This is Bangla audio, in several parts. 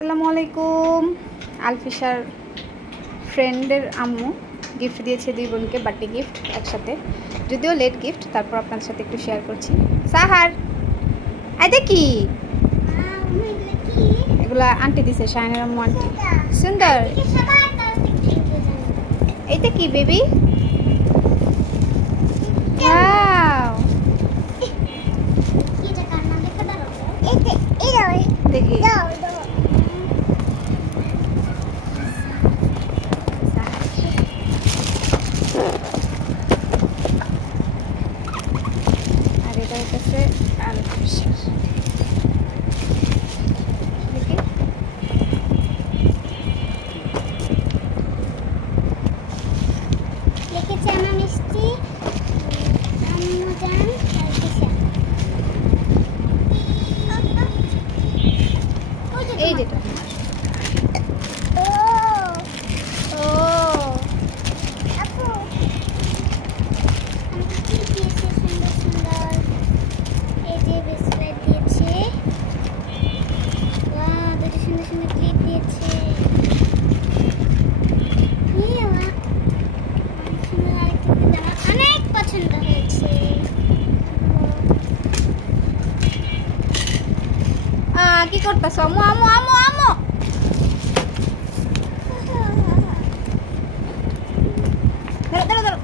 আসসালামু আলাইকুম। আলফিশার ফ্রেন্ডের আম্মু গিফট দিয়েছে দুই বোনকে, বার্থডে গিফট একসাথে, যদিও লেট গিফট, তারপর আপনাদের সাথে একটু শেয়ার করছি। সাহার এটা কি? এগুলা আন্টি দিছে, শাহিনের আম্মু আন্টি। সুন্দর। এটা কি বেবি? দেখি আর এটা হচ্ছে আলফিশার। দেখি লিখেছে আমার মিষ্টি আম্মু জান আলফিশার। এই যেটা কি করতেছ? আমু আমু আমু আমু ধরো ধরো ধরো।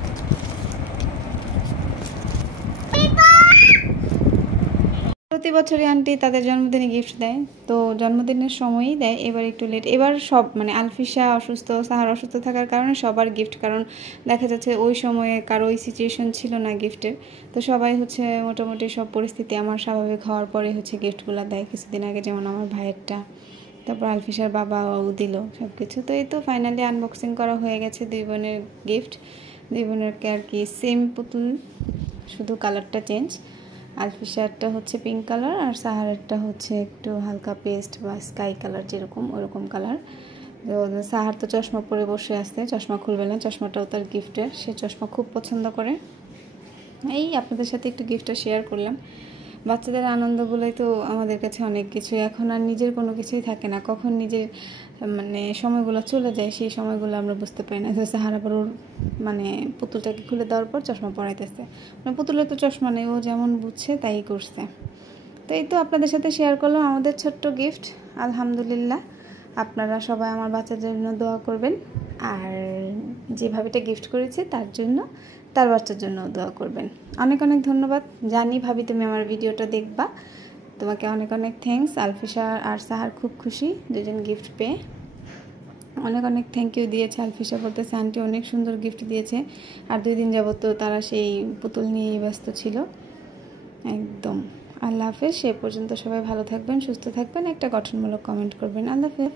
প্রতি বছরই আন্টি তাদের জন্মদিনে গিফট দেয়, তো জন্মদিনের সময়ই দেয়, এবার একটু লেট। এবার সব মানে আলফিশা অসুস্থ, সাহার অসুস্থ থাকার কারণে সবার গিফট, কারণ দেখা যাচ্ছে ওই সময়ে কারো ওই সিচুয়েশন ছিল না গিফটের, তো সবাই হচ্ছে মোটামুটি সব পরিস্থিতি আমার স্বাভাবিক হওয়ার পরে হচ্ছে গিফটগুলো দেয়। কিছুদিন আগে যেমন আমার ভাইয়েরটা, তারপর আলফিশার বাবাও দিল সব কিছু। তো এই তো ফাইনালি আনবক্সিং করা হয়ে গেছে দুই বোনের গিফট। দুই বোনের আর কি সেম পুতুল, শুধু কালারটা চেঞ্জ। আলফিশারটা হচ্ছে পিঙ্ক কালার আর সাহারেরটা হচ্ছে একটু হালকা পেস্ট বা স্কাই কালার, যেরকম ওরকম কালার। তো সাহার তো চশমা পরে বসে আসছে, চশমা খুলবে না, চশমাটাও তার গিফটের, সে চশমা খুব পছন্দ করে। এই আপনাদের সাথে একটু গিফটটা শেয়ার করলাম। বাচ্চাদের আনন্দগুলোই তো আমাদের কাছে অনেক কিছু। এখন আর নিজের কোনো কিছুই থাকে না, কখন নিজের মানে সময়গুলো চলে যায় সেই সময়গুলো আমরা বুঝতে পারি না। সাহারা পর ওর মানে পুতুলটাকে খুলে দেওয়ার পর চশমা পরাইতেছে, মানে পুতুলের তো চশমা নেই, ও যেমন বুঝছে তাই করছে। তো এই তো আপনাদের সাথে শেয়ার করলাম আমাদের ছোট্ট গিফট। আলহামদুলিল্লাহ, আপনারা সবাই আমার বাচ্চাদের জন্য দোয়া করবেন, আর যে ভাবিটা গিফট করেছে তার জন্য, তার বাচ্চার জন্য দোয়া করবেন। অনেক অনেক ধন্যবাদ। জানি ভাবি তুমি আমার ভিডিওটা দেখবা, তোমাকে অনেক অনেক থ্যাঙ্কস। আলফিশা আর সাহার খুব খুশি দুজন গিফট পেয়ে, অনেক অনেক থ্যাংক ইউ দিয়েছে। আলফিশা বলতেছে আন্টি অনেক সুন্দর গিফট দিয়েছে, আর 2 দিন যাবত তো তারা সেই পুতুল নিয়েই ব্যস্ত ছিল একদম। আল্লাহ হাফেজ। সে পর্যন্ত সবাই ভালো থাকবেন, সুস্থ থাকবেন, একটা গঠনমূলক কমেন্ট করবেন। আল্লাহ হাফেজ।